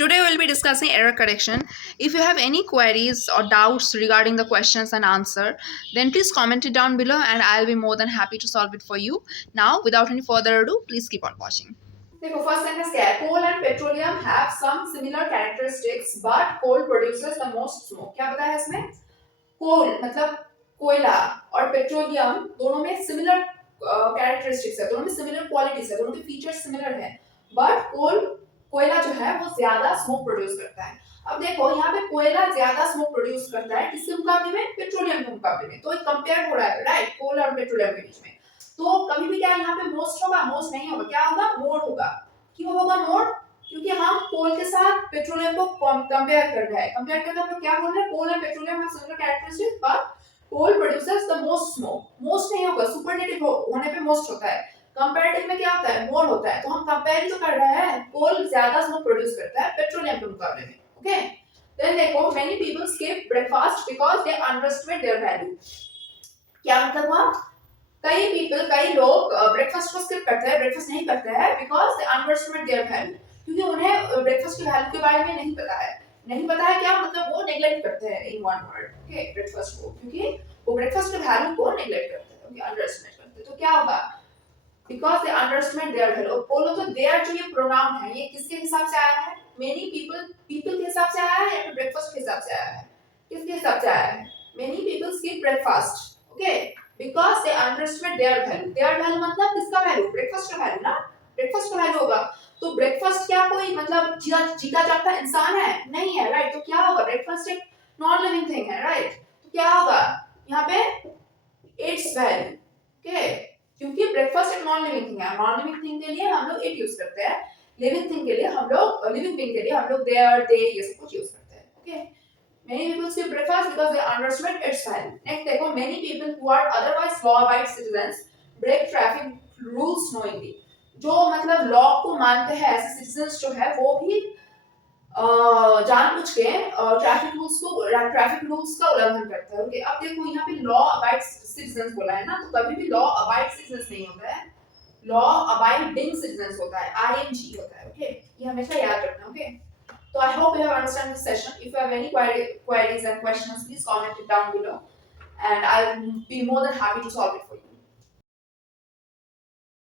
Today we'll be discussing error correction. If you have any queries or doubts regarding the questions and answer, then please comment it down below and I'll be more than happy to solve it for you. Now, without any further ado, please keep on watching. देखो first sentence क्या है coal and petroleum have some similar characteristics but coal produces the most smoke क्या बताया है इसमें कोल मतलब कोयला और पेट्रोलियम दोनों में सिमिलर कैरेक्टरिस्टिक्स है दोनों में सिमिलर क्वालिटीज है दोनों के फीचर्स सिमिलर है बट कोयला जो है वो ज्यादा स्मोक प्रोड्यूस करता है अब देखो यहाँ पे कोयला ज्यादा स्मोक प्रोड्यूस करता है किसके मुकाबले में पेट्रोलियम के मुकाबले में तो एक कंपेयर हो रहा है राइट कोल और पेट्रोलियम के बीच में तो कभी भी क्या यहाँ पे मोस्ट होगा मोस्ट नहीं होगा क्या होगा मोर होगा क्यों होगा मोर क्योंकि हम कोल के साथ पेट्रोलियम को कंपेयर कर रहे हैं कंपेयर करके हम लोग क्या बोल रहे हैं coal and petroleum have similar characteristics but coal produces the most smoke most नहीं होगा सुपरलेटिव होने पे मोस्ट होता है कंपैरेटिव में क्या होता है मोर होता है तो हम कंपेयर ही तो कर रहे हैं कोल ज्यादा स्मोक प्रोड्यूस करता है पेट्रोलियम के मुकाबले में ओके देन देखो many people skip breakfast because they understand their value क्या मतलब हुआ कई लोग ब्रेकफास्ट को स्किप करते हैं ब्रेकफास्ट नहीं करते हैं because they understand their value क्योंकि उन्हें ब्रेकफास्ट की वैल्यू के बारे में नहीं पता है क्या मतलब वो नेग्लेक्ट करते हैं in one word okay breakfast को क्योंकि वो ब्रेकफास्ट के वैल्यू को नेग्लेक्ट करते हैं ओके अंडरस्टिमेट करते हैं तो क्या होगा because they understand their value बोलो तो their जो ये प्रोनाउन है ये किसके हिसाब से आया है many people के हिसाब से आया है या फिर ब्रेकफास्ट के हिसाब से आया है किसके हिसाब से आया है many people skip breakfast okay because they understand their value मतलब किसका वैल्यू ब्रेकफास्ट का वैल्यू ना ब्रेकफास्ट का वैल्यू होगा तो ब्रेकफास्ट क्या कोई मतलब जीता जागता इंसान है नहीं है राइट तो क्या होगा ब्रेकफास्ट एक नॉन लिविंग थिंग है राइट तो क्या होगा यहाँ पे इट्स वैल्यू ओके क्योंकि ब्रेकफास्ट एक नॉन लिविंग थिंग है नॉन लिविंग थिंग के लिए हम लोग इट यूज करते हैं लिविंग थिंग के लिए हम लोग लिविंग थिंग के लिए हम लोग देयर दे ये सब कुछ यूज करते हैं okay many people skip breakfast because they understand its value next देखो many people who are otherwise law abiding citizens break traffic rules knowingly जो मतलब लॉ को मानते हैं ऐसे सिटीजंस जो है वो भी जानबूझ के ट्रैफिक रूल्स का उल्लंघन करता है ओके अब देखो यहाँ पे लॉ अबाइड सिटीजंस बोला है ना तो कभी भी लॉ अबाइड सिटीजंस नहीं होता है लॉ अबाइडिंग सिटीजंस होता है आईएनजी होता है ओके ये हमेशा याद रखना ओके तो I hope you have understand this session if you have any queries and questions please comment it down below and I'll be more than happy to solve it for you